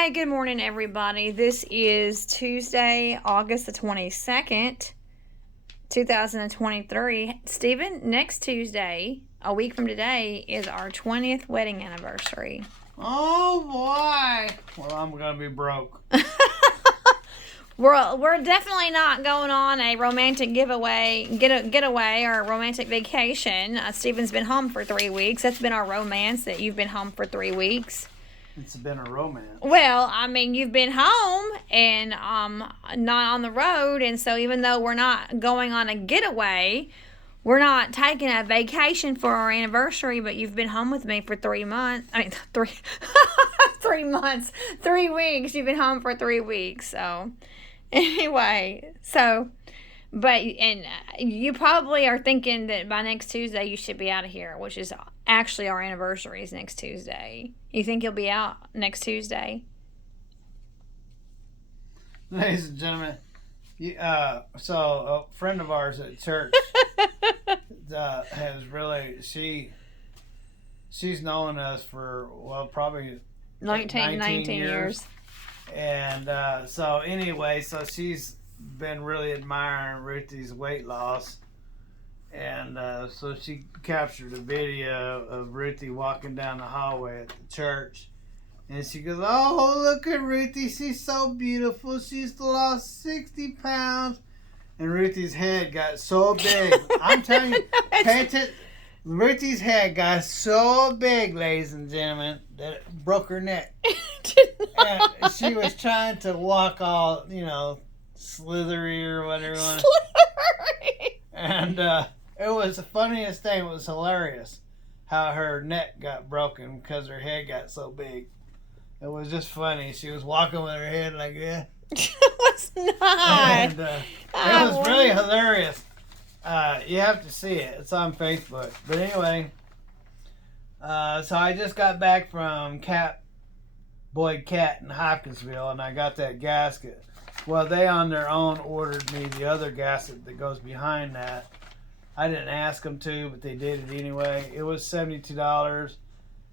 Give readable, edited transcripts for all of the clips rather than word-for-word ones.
Hey, good morning, everybody. This is Tuesday, August the 22nd, 2023. Stephen, next Tuesday, a week from today, is our 20th wedding anniversary. Oh, boy. Well, I'm going to be broke. We're definitely not going on a romantic getaway or a romantic vacation. Stephen's been home for 3 weeks. That's been our romance, that you've been home for 3 weeks. It's been a romance. Well, I mean, you've been home and not on the road, and so even though we're not going on a getaway, we're not taking a vacation for our anniversary, but you've been home with me for 3 months. I mean, 3 months, 3 weeks. You've been home for 3 weeks. So, anyway, but you probably are thinking that by next Tuesday you should be out of here, which is actually our anniversary is next Tuesday. You think you'll be out next Tuesday? Ladies and gentlemen, so a friend of ours at church has really, she's known us for, well, probably 19 years. And so anyway, so she's been really admiring Ruthie's weight loss. And so she captured a video of Ruthie walking down the hallway at the church. And she goes, "Oh, look at Ruthie. She's so beautiful. She's lost 60 pounds. And Ruthie's head got so big. I'm telling you, Ruthie's head got so big, ladies and gentlemen, that it broke her neck. And she was trying to walk all, slithery or whatever. Slithery. And it was the funniest thing. It was hilarious how her neck got broken because her head got so big. It was just funny. She was walking with her head like that. It was not. And it was really hilarious. You have to see it. It's on Facebook. But anyway, so I just got back from Boyd Cat in Hopkinsville, and I got that gasket. Well, they on their own ordered me the other gasket that goes behind that. I didn't ask them to, but they did it anyway. It was $72,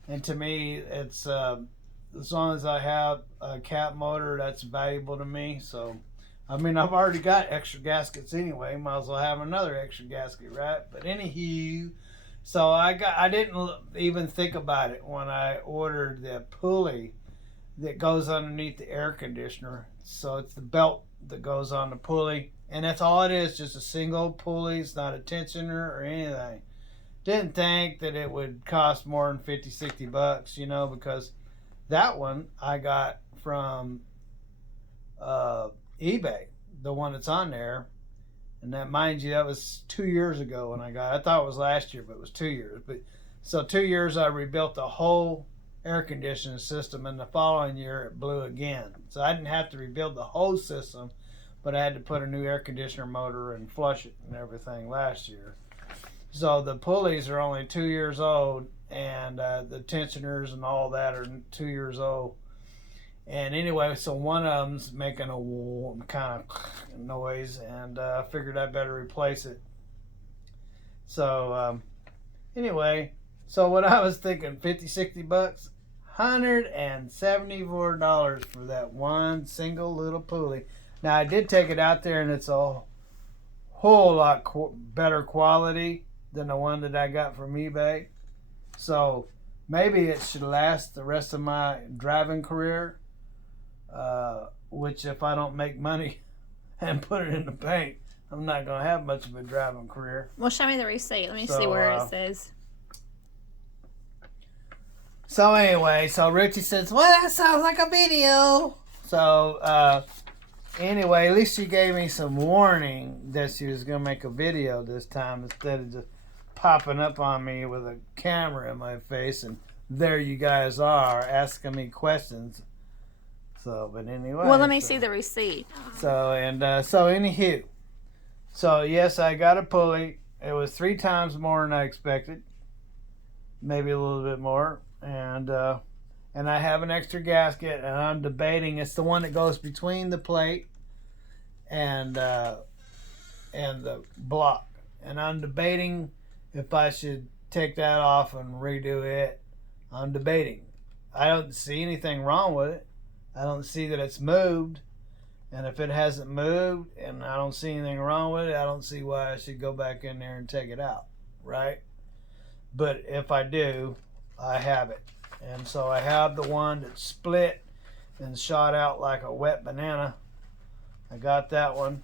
and to me, it's as long as I have a cat motor, that's valuable to me. So, I mean, I've already got extra gaskets anyway. Might as well have another extra gasket, right? But anywho, so I didn't even think about it when I ordered the pulley that goes underneath the air conditioner. So it's the belt that goes on the pulley. And that's all it is, just a single pulley. It's not a tensioner or anything. Didn't think that it would cost more than $50-$60, because that one I got from eBay, the one that's on there. And that, mind you, that was 2 years ago when I got it. I thought it was last year, but it was 2 years. But so 2 years I rebuilt the whole air conditioning system, and the following year it blew again. So I didn't have to rebuild the whole system, but I had to put a new air conditioner motor and flush it and everything last year. So the pulleys are only 2 years old, and the tensioners and all that are 2 years old. And anyway, so one of them's making a kind of noise, and I figured I better replace it. So anyway, so what I was thinking, $50-$60, $174 for that one single little pulley. Now, I did take it out there, and it's a whole lot better quality than the one that I got from eBay. So maybe it should last the rest of my driving career, which if I don't make money and put it in the bank, I'm not going to have much of a driving career. Well, show me the receipt. Let me see where it says. So anyway, so Richie says, "Well, that sounds like a video." So anyway, at least she gave me some warning that she was going to make a video this time instead of just popping up on me with a camera in my face and there you guys are asking me questions. So, but anyway. Well, let me see the receipt. So, anywho. So, yes, I got a pulley. It was 3 times more than I expected. Maybe a little bit more. And I have an extra gasket, and I'm debating. It's the one that goes between the plate and the block. And I'm debating if I should take that off and redo it. I'm debating. I don't see anything wrong with it. I don't see that it's moved. And if it hasn't moved and I don't see anything wrong with it, I don't see why I should go back in there and take it out, right? But if I do, I have it. And so I have the one that split and shot out like a wet banana. I got that one.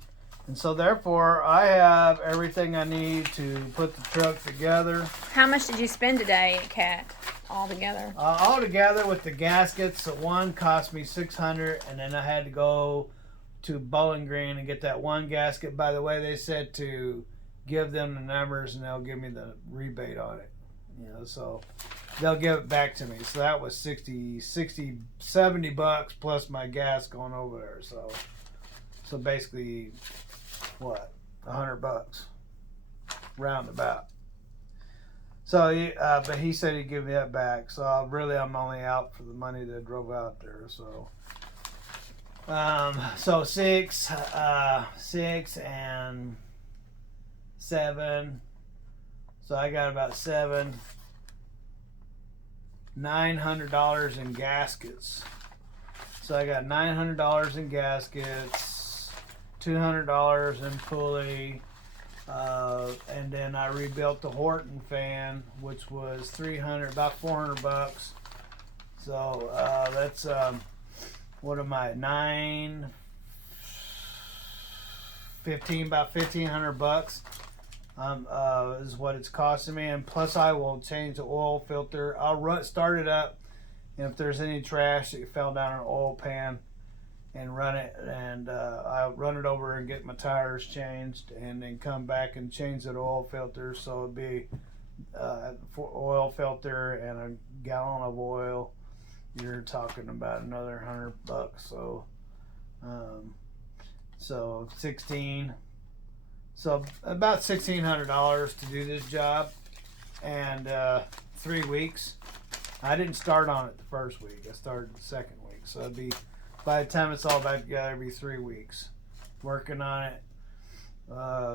And so therefore, I have everything I need to put the truck together. How much did you spend today at Cat altogether? Altogether with the gaskets, one cost me $600, and then I had to go to Bowling Green and get that one gasket. By the way, they said to give them the numbers and they'll give me the rebate on it. So they'll give it back to me. So that was $70 plus my gas going over there. So basically, what, $100 roundabout. So but he said he'd give me that back. So I'm only out for the money that I drove out there. So six and 7. So I got about $900 in gaskets. So I got $900 in gaskets, $200 in pulley, and then I rebuilt the Horton fan, which was about $400. So that's what am I? 15, about $1,500 is what it's costing me, and plus I will change the oil filter. I'll start it up, and if there's any trash that fell down an oil pan, and run it, and I'll run it over and get my tires changed, and then come back and change the oil filter. So it'd be oil filter and a gallon of oil. You're talking about another $100. So 16. So about $1,600 to do this job, and 3 weeks. I didn't start on it the first week. I started the second week. So it'd be, by the time it's all back together, it'd be 3 weeks working on it.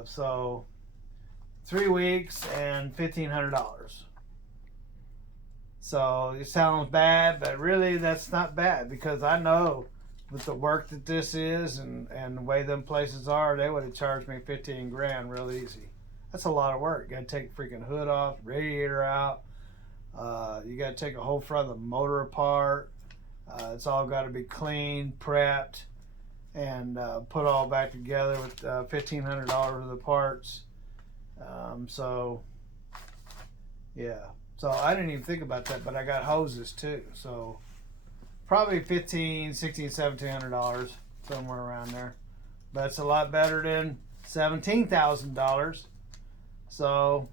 So 3 weeks and $1,500. So it sounds bad, but really that's not bad, because I know with the work that this is and the way them places are, they would have charged me $15,000 real easy. That's a lot of work. You got to take the freaking hood off, radiator out. You got to take a whole front of the motor apart. It's all got to be cleaned, prepped, and put all back together with $1,500 worth of parts. So yeah. So I didn't even think about that, but I got hoses too. So probably $1,500, $1,600, $1,700, somewhere around there. But it's a lot better than $17,000. So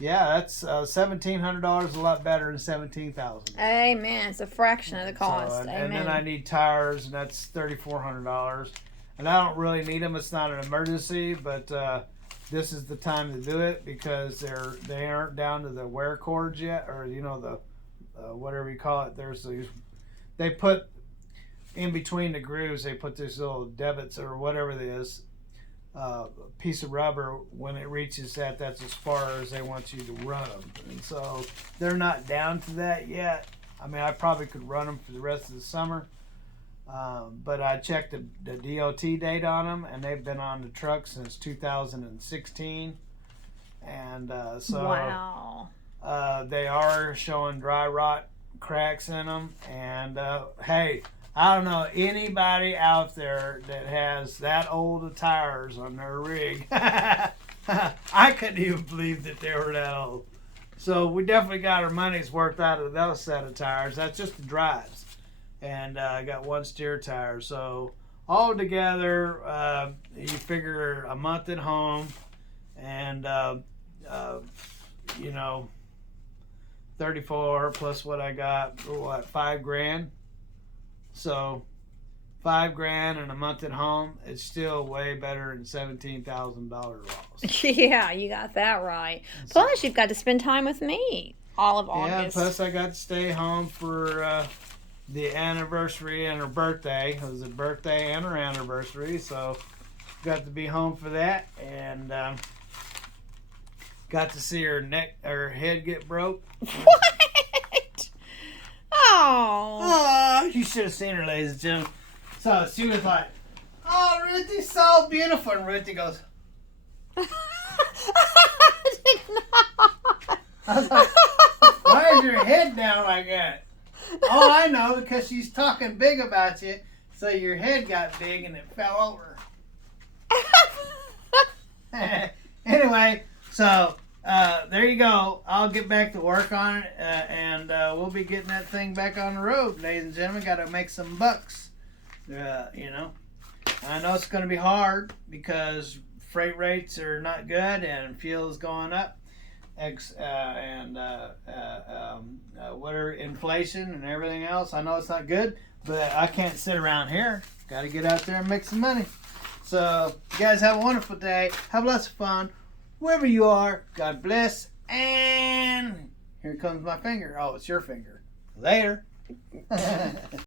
yeah, that's $1,700 a lot better than $17,000. Amen. It's a fraction of the cost. So, Amen. And then I need tires, and that's $3,400. And I don't really need them. It's not an emergency, but this is the time to do it, because they aren't down to the wear cords yet, or the whatever you call it. There's these, they put in between the grooves, they put this little debits or whatever it is, piece of rubber. When it reaches that, that's as far as they want you to run them. And so they're not down to that yet. I mean, I probably could run them for the rest of the summer. But I checked the DOT date on them, and they've been on the truck since 2016. And so wow. They are showing dry rot cracks in them. And hey, I don't know anybody out there that has that old of tires on their rig. I couldn't even believe that they were that old. So we definitely got our money's worth out of those set of tires. That's just the drives. And I got one steer tire. So all together, you figure a month at home, and 34 plus what I got, $5,000. So $5,000 and a month at home, it's still way better than $17,000 loss. Yeah, you got that right. Plus, you've got to spend time with me all of August. Yeah, plus I got to stay home for the anniversary and her birthday. It was a birthday and her anniversary, so got to be home for that, and got to see her head get broke. What? Oh. You should have seen her, ladies and gentlemen. So she was like, "Oh, Ruthie's so beautiful," and Ruthie goes, I did not. I was like, "Why is your head down like that?" Oh, I know, because she's talking big about you, so your head got big and it fell over. Anyway, so there you go. I'll get back to work on it, and we'll be getting that thing back on the road, ladies and gentlemen. Got to make some bucks. You know, I know it's going to be hard because freight rates are not good and fuel's going up, whatever, inflation and everything else. I know it's not good, but I can't sit around here. Got to get out there and make some money. So, you guys have a wonderful day. Have lots of fun. Wherever you are, God bless. And here comes my finger. Oh, it's your finger. Later.